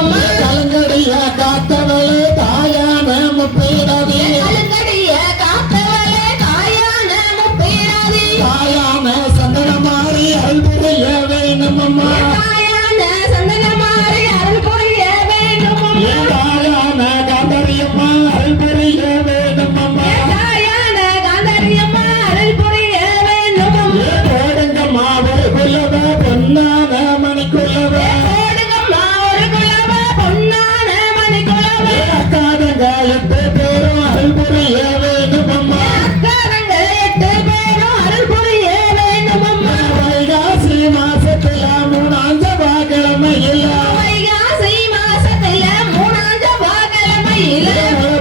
கலங்கடிய காத்தவளே தாயான முப்பீரதி தாயான சந்தனமாரி அல்புரிய வேணுமம்மா தாயான காந்தரியம்மா அல்புரிய வேணுமம்மா போடுங்கம்மா ஒரு குலவ பொன்னான மணிக்குலவ அக்காரங்க 8 பேரும் அல்புரிய வேணுமம்மா வைகாசி மாசத்துல 3ஆம் செவ்வாய்க்கிழமையில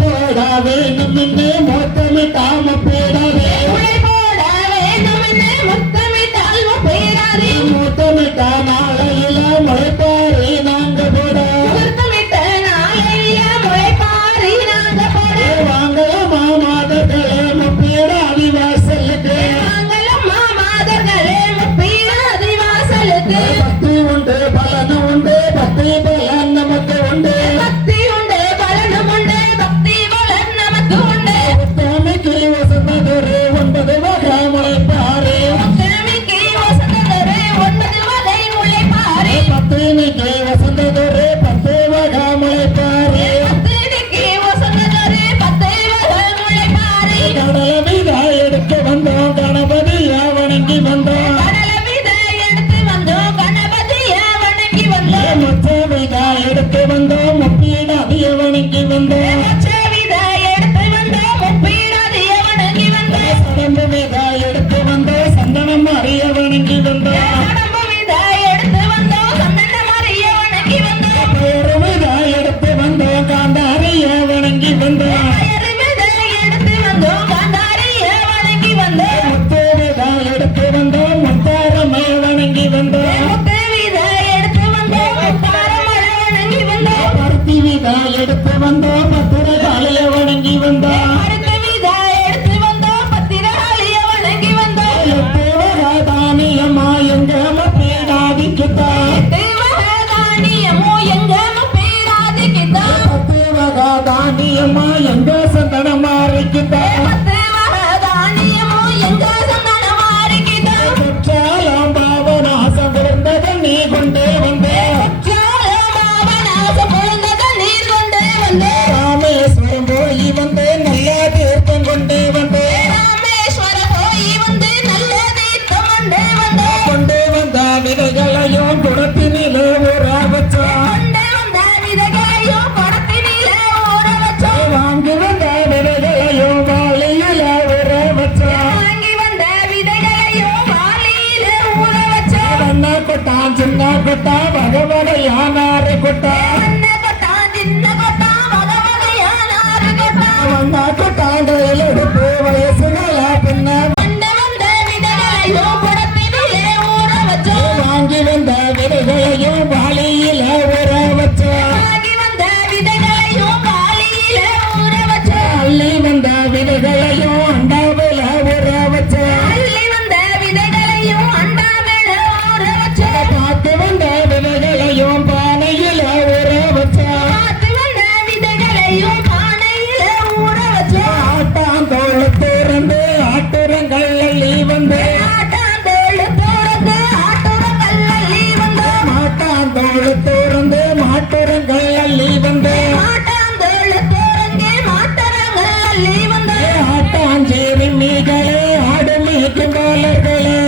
போட வேணும் முத்தமிட்டாம போடவே முத்தமிட்ட நாளையில முளைப்பாரி நாங்க போட வாங்கலமா மாதர்களே முப்பீட அதிவாசலுக்கு பக்தி உண்டு பலனு உண்டு பக்தி பலன் நமக்கு உண்டு முத்தமிக்கு வசந்ததுரை 9 வகை முளைப்பாரி பத்தினிக்கு வசந்ததுரை 10 வகை முளைப்பாரி கடல விதா எடுத்து வந்தோம் கணபதிய வணங்கி வந்தோம் மொச்ச விதா எடுத்து வந்தோம் முப்பீட அதிக வணங்கி வந்தோம் சடம்பு விதா எடுத்து வந்தோம் சந்தனம் அறிய வணங்கி வந்தோம் பேரு விதா எடுத்து வந்தோம் காந்தாரிய வணங்கி வந்தோம் முத்து விதா எடுத்து வந்தோம் முத்தாரமை வணங்கி வந்தோம் பருத்தி விதா எடுத்து வந்தோம் பத்திரகாளிய வணங்கி வந்தோம் தானியம்மா எங்க முப்பீடாதிக்குத்தா தானியம்மா எங்க சந்தனமாரிக்குத்தா குற்றாலம் பாவநாசம் விருந்தத நீ கொண்டே வந்தே ராமேஸ்வரம் போய் வந்து நல்ல தீர்த்தம் கொண்டே வந்தே கொண்டே வந்த விதைகளையும் குடத்தினிலே ஊற வச்சா வாங்கி வந்த விதைகளையும் வாளியில ஊற வச்சா வண்ண கொட்டான் சின்ன கொட்டா வகவகையானாறு கொட்டா வண்ண கொட்டாண்டையில் எடுத்து வயசுகள பின்ன வாங்கி வந்த விதைகளையும் வாளியில ஊற வச்சா அள்ளி வந்த விதைகளையும் அண்டாவில ஊற வச்சா காத்து வந்த விதைகளையும் பானையில ஊற வச்சா ஆட்டான் தோல் திறந்து ஆட்டுரங்கள் அள்ளி வந்து மாட்டான் தோல் திறந்து மாட்டுரங்கள் அள்ளி வந்து ஆட்டாஞ்சேரி மீகளே ஆடு மேய்க்கும் பாலர்களே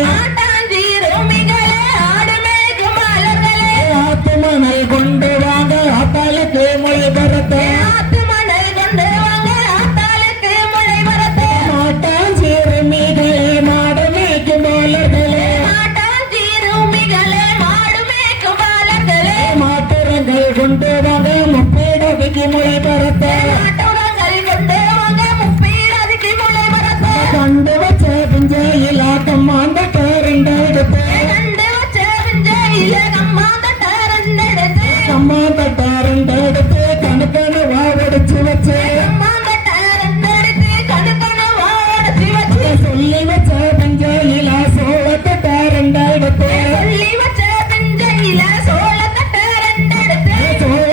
ஆத்து மணல் கொண்டு வாங்க ஆத்தாளுக்கு மொழி பரத்த மாட்டாஞ்சேரி மீகளே மாடு மேய்க்கும் பாலர்களே மாட்டுரங்கள் கொண்டு வாங்க முப்பீடவிக்கு மொழி பரத்த கண்டு வச்ச பிஞ்சையில் கம்மாந்த ரெண்டெடுத்து கம்மாந்த ரெண்டெடுத்து கணக்கணு வாவடிச்சு வச்சு சொல்லி வச்ச பிஞ்சையில் சோளத்தட்ட ரெண்டெடுத்து சோள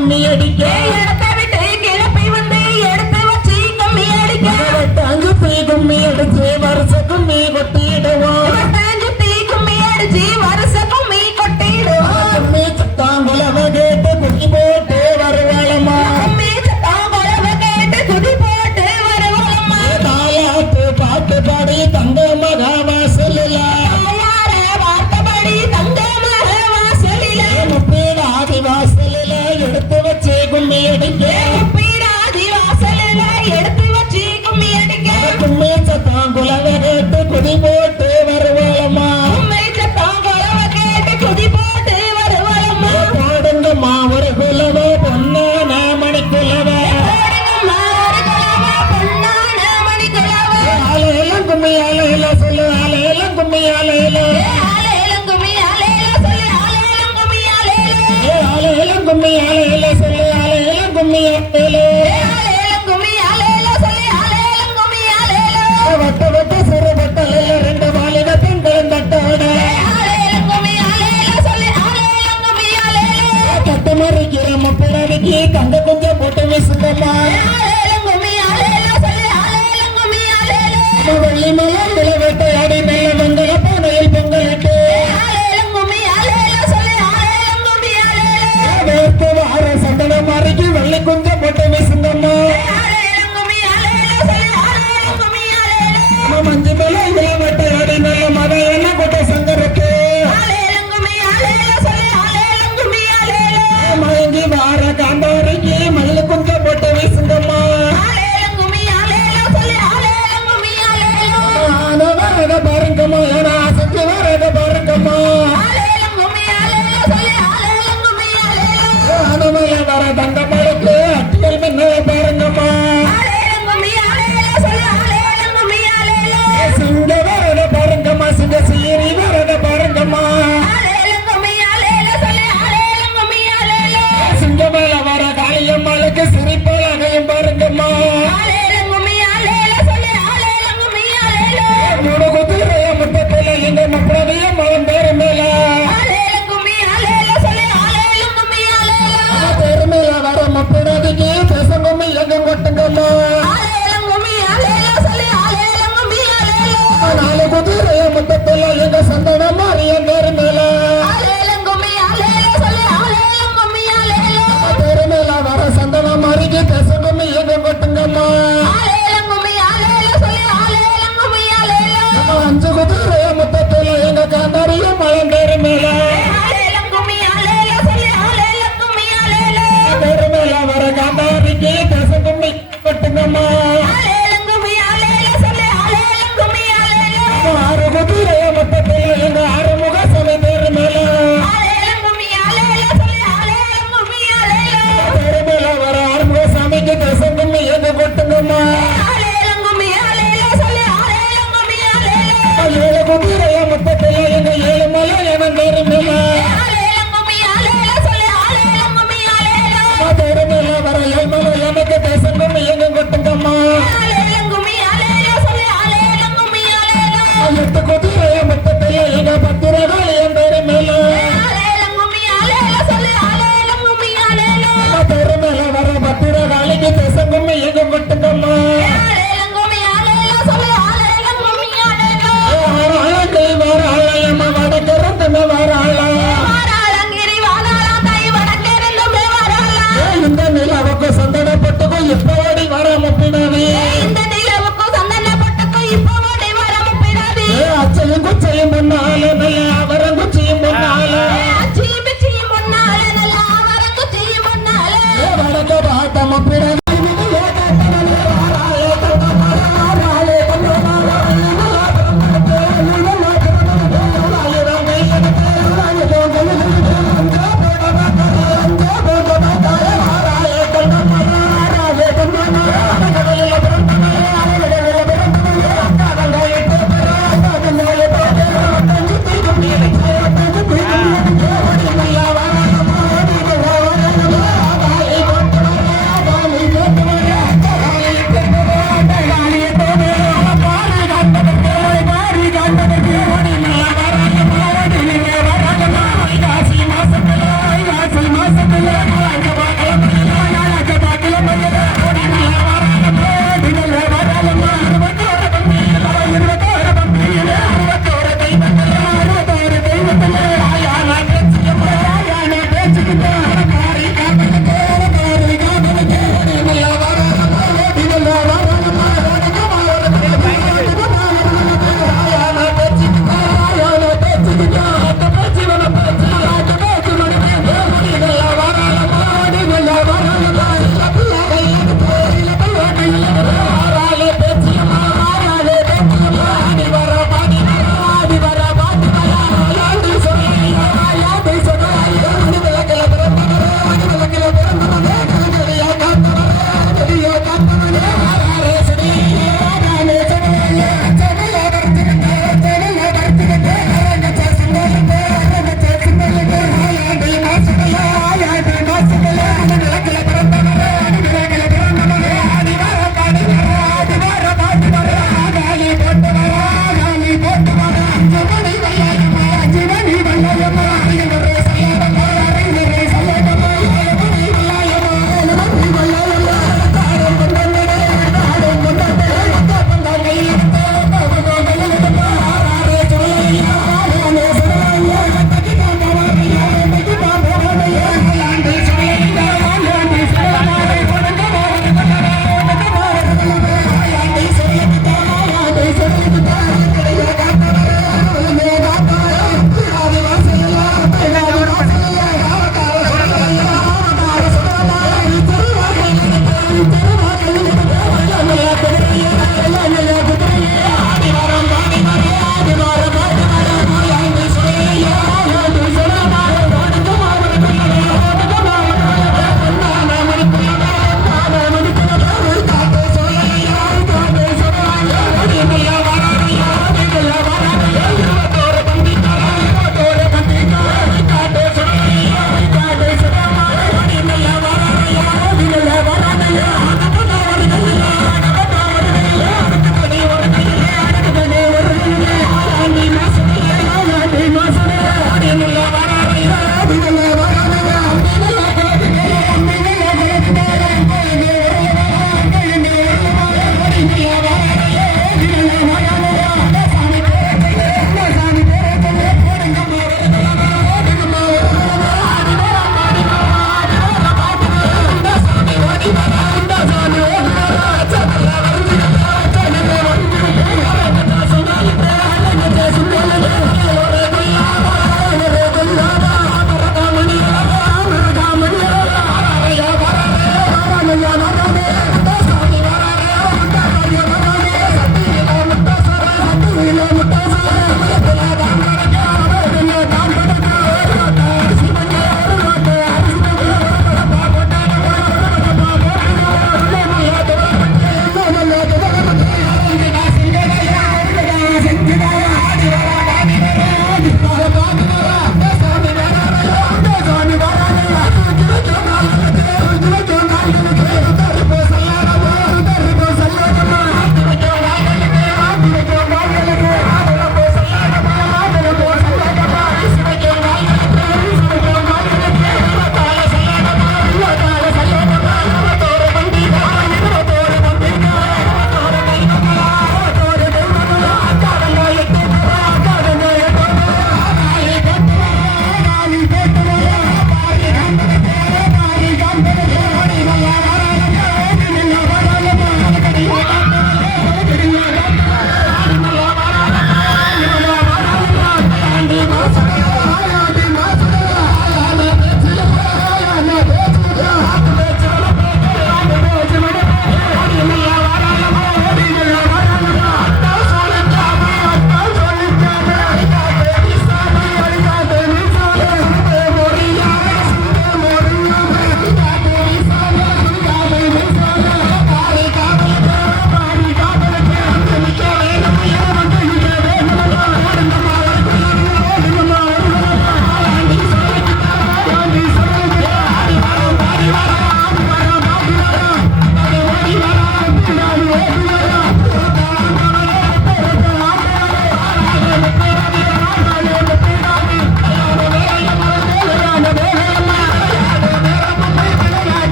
கும்மி அடிக்க இடத்தை விட்டு கிளப்பி வந்து எடுத்து வச்சு கும்மி அடிக்க வட்டாஞ்சு தீ கும்மி அடிச்சு வருஷ கும்மி கொட்டிடுவோம் சுத்தி கும்மி அடிச்சு வருஷ கும்மி கொட்டிடுவோம் கும்மி சத்தாங்குலவ கேட்டு கும்மி போட்டு வருவாளம்மா கும்மி சத்தம் குலவை கேட்டு குதி போட்டு வருவோம்மா தாலாட்டு பாட்டு பாடி தங்க மக வாசலில் யார வார்த்தைப்படி தங்க மக வாசலில முப்பீடாதி வாசலில் எடுத்து வச்சு கும்மி அடிக்க பீடாதி வாசலில எடுத்து வச்சு கும்மி அடிக்க கும்மி சத்தாங்குலவ கேட்டு குதி போட்டு வருவாளம்மா கும்மி சத்தம் குலவை கேட்டு குதி போட்டு வருவோம்மா பாடுங்கம்மா ஒரு குலவ பொன்னான மணிக்குலவ ஓடுங்கம்மா ஒரு குலவை பொன்னான மணி குலவை ஆலையில கும்மி ஆலையில சொல்லு ஆலையில கும்மி ஆலையில ஆலேலம் கும்மி ஆலேல சொல்லு ஆலேலம் கும்மி ஆலேல ஆலையில கும்மி ஆலையில சொல்லு ஆலையில கும்மி ஆலையில ஆலேலம் கும்மி ஆலேல சொல்லு ஆலேலம் கும்மி ஆலேல வட்ட வட்ட சிறு வட்டலில் ரெண்டு வாலிப பெண்களும் தட்டோட ஆலேலம் கும்மி ஆலேல சொல்லு ஆலேலம் கும்மி ஆலேல கட்டு மறிக்கிற முப்பிறவிக்கு கண்ட கொஞ்சம் போட்டு வீசுங்கம்மா ஆலேலம் கும்மி ஆலேல சொல்லு ஆலேலம் கும்மி ஆலேல வெள்ளி மலர் விளைவெட்டையாடி மெல்ல மங்கள பானையில் பொங்கலிட்டு ஆலேலம் கும்மி ஆலேல சொல்லு ஆலேலம் கும்மி ஆலேல வேர்த்து வார சந்தன மாறிக்கு வெள்ளி கொஞ்சம் போட்டு வீசுங்கம்மா ஆலேலம் கும்மி ஆலேல சொல்லு ஆலேலம் கும்மி ஆலேல மஞ்சு மேல விளைவெட்டையாடி நல்ல மத என்ன கொட்ட சங்கருக்கு ஆலேலம் கும்மி ஆலேல சொல்லு ஆலேலம் கும்மி ஆலேல மயங்கி வார காந்தாரிக்கு மல்லு கொஞ்சம் போட்டு வீசுங்கம்மா ஆலேலம் கும்மி ஆலேல சொல்லு ஆலேலம் கும்மி ஆலேல ஆன வரத பாருங்கம்மா ஏன்னா அசைஞ்சு வரத பாருங்கம்மா ஆலேலம் கும்மி ஆலேல சொல்லு ஆலேலம் கும்மி ஆலேல ஆனமல வர தங்கமலுக்கு அட்டியல் மின்ன பாருங்கம்மா ஆலேலம் கும்மி ஆலேல சொல்லு ஆலேலம் கும்மி ஆலேல சிங்க வரத பாருங்கம்மா சிங்க சீரி வரத பாருங்கம்மா ஆலேலம் கும்மி ஆலேல சொல்லு ஆலேலம் கும்மி ஆலேல சிங்கமேல வர காளியம்மாளுக்கு சிரிப்பால் அகையும் பாருங்கம்மா ஆலேலம் கும்மி ஆலேல சொல்லு ஆலேலம் கும்மி ஆலேல முடுகு தீரைய முட்டத்தில் எங்க மப்பிளவிய மலம் பேரு மேல ஆலேலம் கும்மி ஆலேல சொல்லு ஆலேலம் கும்மி ஆலேல பேரு மேல வர மப்பிளவிக்கு பேசங்கும்மி எங்க கொட்டுங்கம்மா ஆலேலம் கும்மி ஆலேல சொல்லு ஆலேலம் கும்மி ஆலேல நாலு குதிரைய முட்டத்தில் எங்க சந்தன மாறிய பேரு மேல ஆலேலம் கும்மி ஆலேல சொல்லு ஆலேலம் கும்மி ஆலேல பேரு மேல வர சந்தன மாறிக்கு பேசங்கும்மி எங்க கொட்டுங்கம்மா ஆலேலம் கும்மி ஆலேல சொல்லு ஆலேலம் கும்மி ஆலேல அஞ்சு குதிரைய முட்டத்தில் எங்க காந்தாரிய மலம் பேரு மேல ஆலேலம் கும்மி ஆலேல சொல்லு ஆலேலம் கும்மி ஆலேல பேரு மேல வர காந்தாரிக்கு பேசங்கும்மி கொட்டுங்கம்மா ஆலேலம் கும்மி ஆலேல சொல்லு ஆலேலம் கும்மி ஆலேல ஆறு குதிரைய முட்டத்தில் எங்க ஆறுமுக சபை பேரு மேல ஆலேலம் கும்மி ஆலேல சொல்லு ஆலேலம் கும்மி ஆலேல பேரு மேல வர ஆறுமுக சாமிக்கு பேசங்கும்மி எங்க கொட்டுங்கம்மா ஆலேலம் கும்மி ஆலேல சொல்லு ஆலேலம் கும்மி ஆலேல ஏழு குதிரைய முட்டத்தில் எங்க ஏழு மலை என பேரு மேல ஆலேலம் கும்மி ஆலேல சொல்லு ஆலேலம் கும்மி ஆலேல பேரு மேல வர ஏழ்மலை எனக்கு பேசங்கும்மி எங்க கொட்டுங்கம்மா ஆலேலம் கும்மி ஆலேல சொல்லு ஆலேலம் கும்மி ஆலேல எட்டு குதிரைய முட்டத்தில் எங்க பத்திரகாளி என் பேரு மேல ஆலேலம் கும்மி ஆலேல சொல்லு ஆலேலம் கும்மி ஆலேல பேரு மேல வர பத்திரகாளிக்கு பேசங்கும்மி எங்க கொட்டுங்கம்மா ஆலேலம் கும்மி ஆலேல சொல்லு ஆலேலம் கும்மி ஆலேல ஆளாங்கை வர ஆலயம்மா வடக்கிறந்த வர ஆளா வாராளங்கிரி வாராளம் தாய் வடக்கிருந்துமே வாராளம் இந்த நிலவுக்கு சந்தன பட்டுக்கும் இப்ப ஓடி வர முப்பினவே இந்த நிலவுக்கு சந்தன பட்டுக்கு இப்போ ஓடி வர முப்பிடாது அச்சையும் குச்சையும் முன்னால நல்ல அவரம் குச்சியும் முன்னால அச்சியும் பிச்சியும் முன்னால நல்லா வரக்கு செய்யும் முன்னால வடக்க பாட்ட முப்பினவே